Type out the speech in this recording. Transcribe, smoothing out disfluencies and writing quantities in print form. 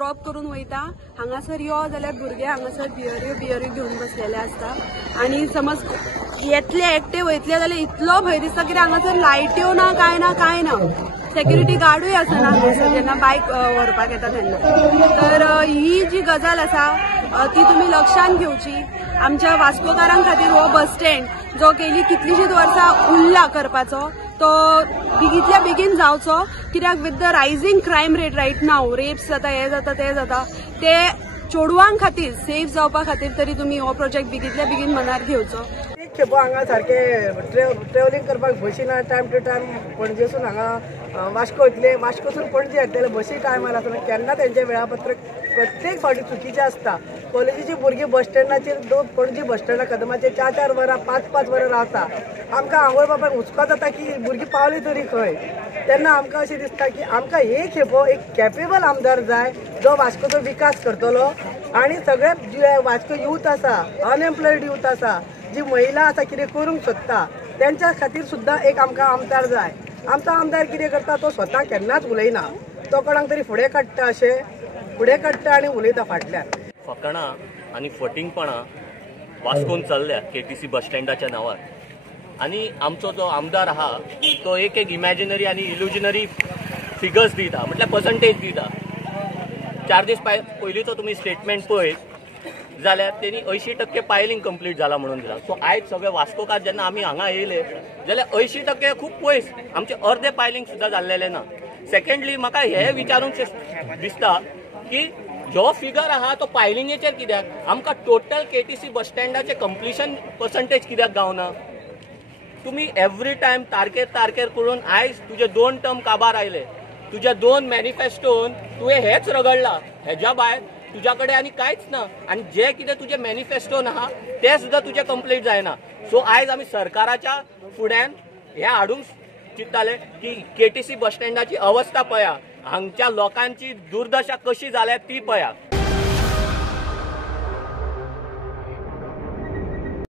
Drop करून वयता हांगासर यो जाल्यार भुरगे हांगासर बियऱ्यो घेवन बसलेले असता आणि समज येतले एकटे वयतले जाल्यार इतलो भंय दिसता कित्याक हांगासर लायट्यो ना काय ना सेक्युरिटी गार्डूय आसना हांगासर जेन्ना बायक व्हरपाक येता तेन्ना। तर ही जी गजाल आसा ती तुमी लक्षात घेवची। आमच्या वास्कोकारां खातीर हो बस स्टँड जो गेली कितलीशींच वर्सां उरला करपाचो तो बेगींतल्या बेगीन जावचो कित्याक with the rising crime rate right now rapes जाता हे जाता ते चेडवांक खातीर सेफ जावपा खातीर तरी तुमी हो प्रोजेक्ट बेगींतल्या बेगीन मनार घेवचो। खेपो हांगा सारखे ट्रॅव्हलिंग करपाक बसी ना टायम टू टायम पणजेसून हांगा वास्को वयतले वास्कोसून पणजे येतले बसी टायमार आसना केन्ना तेंचें वेळापत्रक प्रत्येक फावटी चुकीचें आसता। कॉलेजीची भुरगीं बस स्टँडाचेर पणजी बस स्टँडा कदमाचेर 4-4 वरां 5-5 वरां रावता। आमकां आंघोळ बापाक हुस्को जाता की भुरगीं पावली तरी खंय। तेन्ना आमकां अशें दिसता की आमकां एक खेपो एक कॅपेबल आमदार जाय जो वास्कोचो विकास करतलो आणि सगळे जे वास्को यूथ आसा अनएम्प्लॉयड यूथ आसा जी महिला आसा कितें करूंक सोदता तेंच्या खातीर सुद्दां एक आमकां आमदार जाय। आमचो आमदार कितें करता तो स्वता केन्नाच उलयना तो कोणाक तरी फुडें काडटा अशें फुडें काडटा आनी उलयता फाटल्यान। फकाणां आनी फटींगपणां वास्कोन चल्ल्या केटीसी बस स्टँडाच्या नांवार आनी आमचो जो आमदार आहा तो एक इमॅजिनरी आनी इल्युजनरी फिगर्स दिता म्हटल्यार पर्संटेज दिता। 4 दीस पयलींचो तुमी स्टेटमेंट पळयत जाल्यार तेणी 80% पायलिंग कंप्लीट जाला म्हणून दिला। सो आयज सगळे वास्कोकार जेन्ना आमी हांगा येयले जाल्यार 80% खूब पयस आमचे अर्धे पायलिंग सुद्दां जाल्लेले ना। सेकंडली म्हाका हे विचारूंक दिसता की जो फिगर आहा तो पायलिंगेचेर कित्याक आमकां टोटल केटीसी बस स्टँडाचे कंप्लिशन पर्संटेज कित्याक गावना। तुम्ही एवरी टायम तारखेर करून आयज तुजे 2 टर्म काबार आयले तुज्या 2 मॅनिफेस्टोन तुवें हेच रगडला हेज्या भायर तुज्या कडेन आनी कांयच ना आनी जे कितें तुजे मॅनिफेस्टोन आहा ते सुद्दां तुजें कंप्लीट जायना। सो आयज आमी सरकाराच्या फुड्यान हे हाडूंक चिंतताले की केटीसी बस स्टँडाची अवस्था पळया हांगच्या लोकांची दुर्दशा कशी जाल्या ती पळया।